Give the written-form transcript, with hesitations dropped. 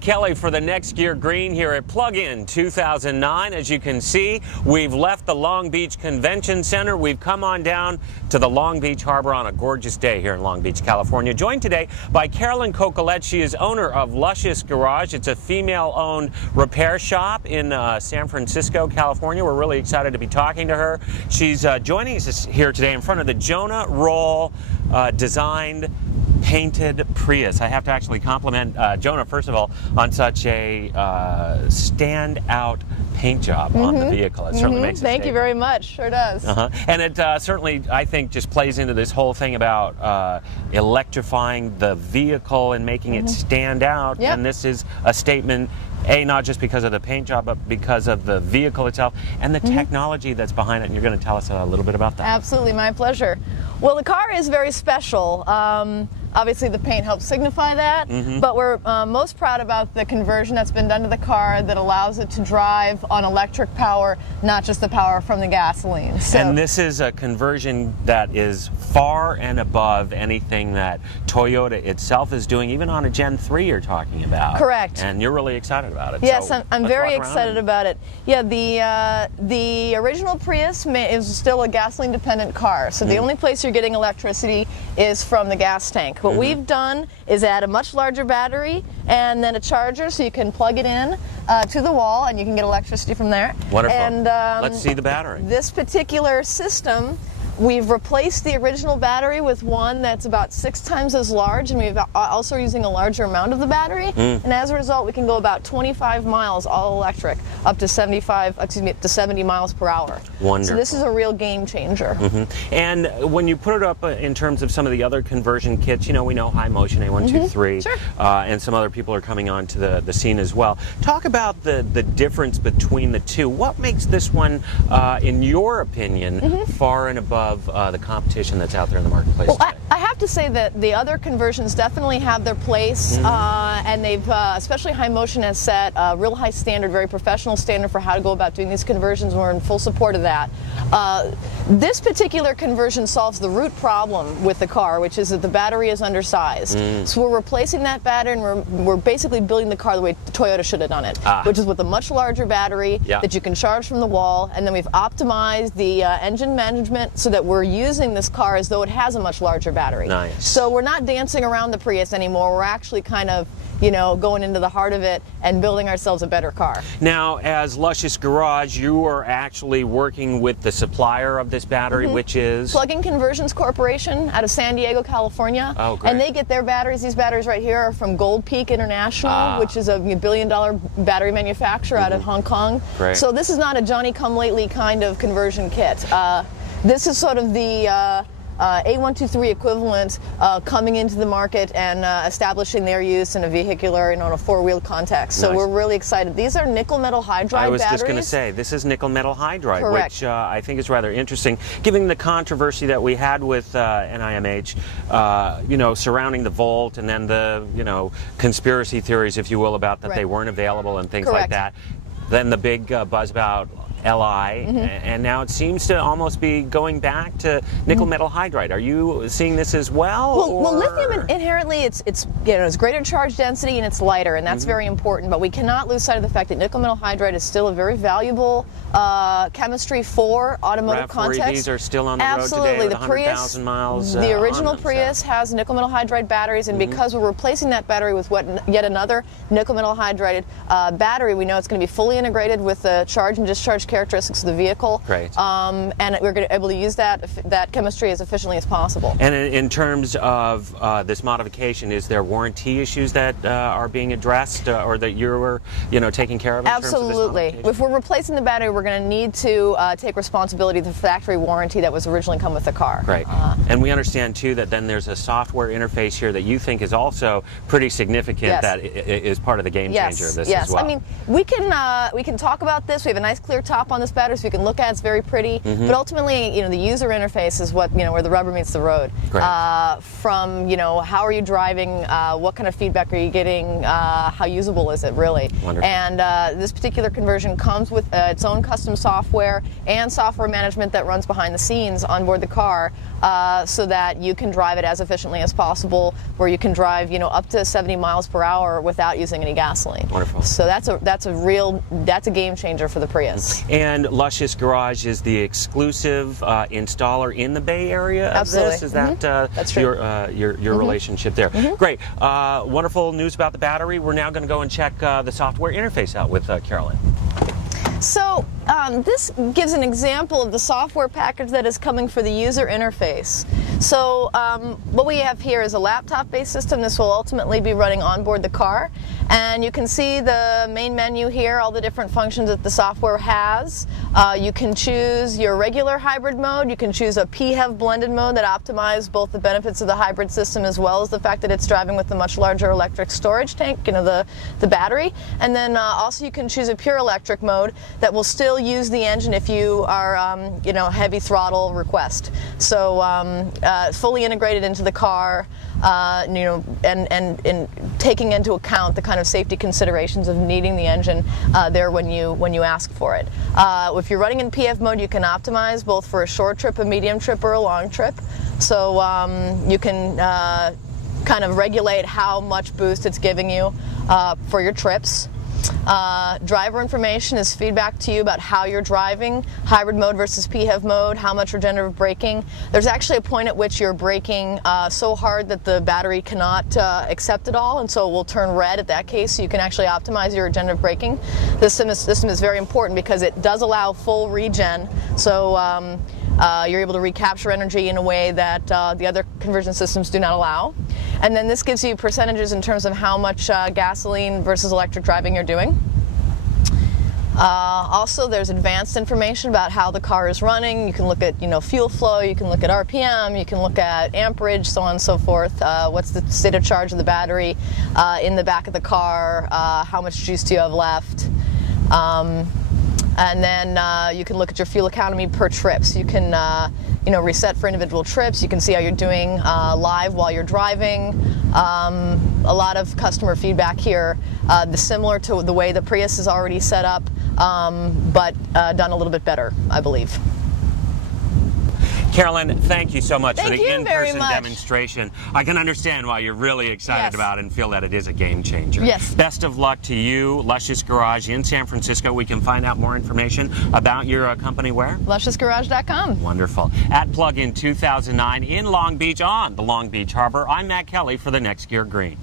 Matt Kelly for the Next Gear Green here at Plug-In 2009. As you can see, we've left the Long Beach Convention Center. We've come on down to the Long Beach Harbor on a gorgeous day here in Long Beach, California. Joined today by Carolyn Cocolette. She is owner of Luscious Garage. It's a female-owned repair shop in San Francisco, California. We're really excited to be talking to her. She's joining us here today in front of the Jonah Roll designed painted Prius. I have to actually compliment Jonah, first of all, on such a standout paint job on the vehicle. It certainly makes a Thank you very much. Sure does. And it certainly, I think, just plays into this whole thing about electrifying the vehicle and making it stand out. Yep. And this is a statement, not just because of the paint job, but because of the vehicle itself and the technology that's behind it. And you're going to tell us a little bit about that. Absolutely, my pleasure. Well, the car is very special. Obviously, the paint helps signify that, but we're most proud about the conversion that's been done to the car that allows it to drive on electric power, not just the power from the gasoline. So, and this is a conversion that is far and above anything that Toyota itself is doing, even on a Gen 3 you're talking about. Correct. And you're really excited about it. Yes, so I'm very excited about it. Yeah, the original Prius is still a gasoline-dependent car, so the only place you're getting electricity is from the gas tank. What we've done is add a much larger battery and then a charger so you can plug it in to the wall and you can get electricity from there. Wonderful. And let's see the battery. This particular system, we've replaced the original battery with one that's about 6 times as large, and we've also using a larger amount of the battery. And as a result, we can go about 25 miles all electric, up to 70 miles per hour. Wonderful. So this is a real game changer. And when you put it up in terms of some of the other conversion kits, you know, we know High Motion A123, Sure. And some other people are coming on to the scene as well. Talk about the difference between the two. What makes this one, in your opinion, far and above the competition that's out there in the marketplace? Well, I have to say that the other conversions definitely have their place, and they've, especially High Motion has set a real high standard, very professional standard for how to go about doing these conversions, and we're in full support of that. This particular conversion solves the root problem with the car, which is that the battery is undersized. So we're replacing that battery, and we're basically building the car the way Toyota should have done it, which is with a much larger battery that you can charge from the wall, and then we've optimized the engine management so that we're using this car as though it has a much larger battery. Nice. So we're not dancing around the Prius anymore. We're actually kind of, you know, going into the heart of it and building ourselves a better car. Now, as Luscious Garage, you are actually working with the supplier of this battery, which is? Plug-in Conversions Corporation out of San Diego, California. Oh, great. And they get their batteries. These batteries right here are from Gold Peak International, which is a billion-dollar battery manufacturer out of Hong Kong. Great. So this is not a Johnny-come-lately kind of conversion kit. This is sort of the A123 equivalent coming into the market and establishing their use in a vehicular, in a four-wheel context. So we're really excited. These are nickel metal hydride batteries. I was just going to say, this is nickel metal hydride, Correct. which I think is rather interesting, given the controversy that we had with NIMH, you know, surrounding the Volt, and then the, you know, conspiracy theories, if you will, about that they weren't available and things like that. Then the big buzz about LI, and now it seems to almost be going back to nickel metal hydride. Are you seeing this as well? Well, lithium inherently it's greater charge density and it's lighter, and that's very important. But we cannot lose sight of the fact that nickel metal hydride is still a very valuable chemistry for automotive context. These are still on the road today with 100,000 miles. The original Prius has nickel metal hydride batteries, and because we're replacing that battery with yet another nickel metal hydride battery, we know it's going to be fully integrated with the charge and discharge characteristics of the vehicle. Great. And we're going to be able to use that chemistry as efficiently as possible. And in terms of this modification, is there warranty issues that are being addressed, or that you're, you know, taking care of? In Absolutely. terms of this modification? If we're replacing the battery, we're going to need to take responsibility of the factory warranty that was originally come with the car. Great. And we understand too that then there's a software interface here that you think is also pretty significant, that is part of the game changer of this as well. I mean, we can talk about this. We have a nice clear topic top on this battery, so you can look at it. It's very pretty. But ultimately, the user interface is what, where the rubber meets the road. From, how are you driving? What kind of feedback are you getting? How usable is it, really? Wonderful. And this particular conversion comes with its own custom software and software management that runs behind the scenes on board the car, so that you can drive it as efficiently as possible, where you can drive, up to 70 miles per hour without using any gasoline. Wonderful. So that's a game changer for the Prius. And Luscious Garage is the exclusive installer in the Bay Area of Absolutely. this? Is that That's true. your relationship there? Great. Wonderful news about the battery. We're now going to go and check the software interface out with Carolyn. So this gives an example of the software package that is coming for the user interface. So what we have here is a laptop-based system. This will ultimately be running on board the car. And you can see the main menu here, all the different functions that the software has. You can choose your regular hybrid mode. You can choose a PHEV blended mode that optimizes both the benefits of the hybrid system as well as the fact that it's driving with a much larger electric storage tank, the battery. And then also you can choose a pure electric mode that will still use the engine if you are, heavy throttle request. So fully integrated into the car, and taking into account the kind of safety considerations of needing the engine there when you ask for it. If you're running in PF mode, you can optimize both for a short trip, a medium trip, or a long trip. So you can kind of regulate how much boost it's giving you for your trips. Driver information is feedback to you about how you're driving, hybrid mode versus PHEV mode, how much regenerative braking. There's actually a point at which you're braking so hard that the battery cannot accept it all, and so it will turn red at that case, so you can actually optimize your regenerative braking. This system is very important because it does allow full regen, so you're able to recapture energy in a way that the other conversion systems do not allow. And then this gives you percentages in terms of how much gasoline versus electric driving you're doing. Also, there's advanced information about how the car is running. You can look at, fuel flow, you can look at RPM, you can look at amperage, so on and so forth. What's the state of charge of the battery in the back of the car? How much juice do you have left? And then you can look at your fuel economy per trip. So you can, reset for individual trips. You can see how you're doing live while you're driving. A lot of customer feedback here, similar to the way the Prius is already set up, but done a little bit better, I believe. Carolyn, thank you so much for the in-person much. demonstration. I can understand why you're really excited about it and feel that it is a game changer. Yes. Best of luck to you, Luscious Garage in San Francisco. We can find out more information about your company where? LusciousGarage.com. Wonderful. At Plug-in 2009 in Long Beach on the Long Beach Harbor, I'm Matt Kelly for the Next Gear Green.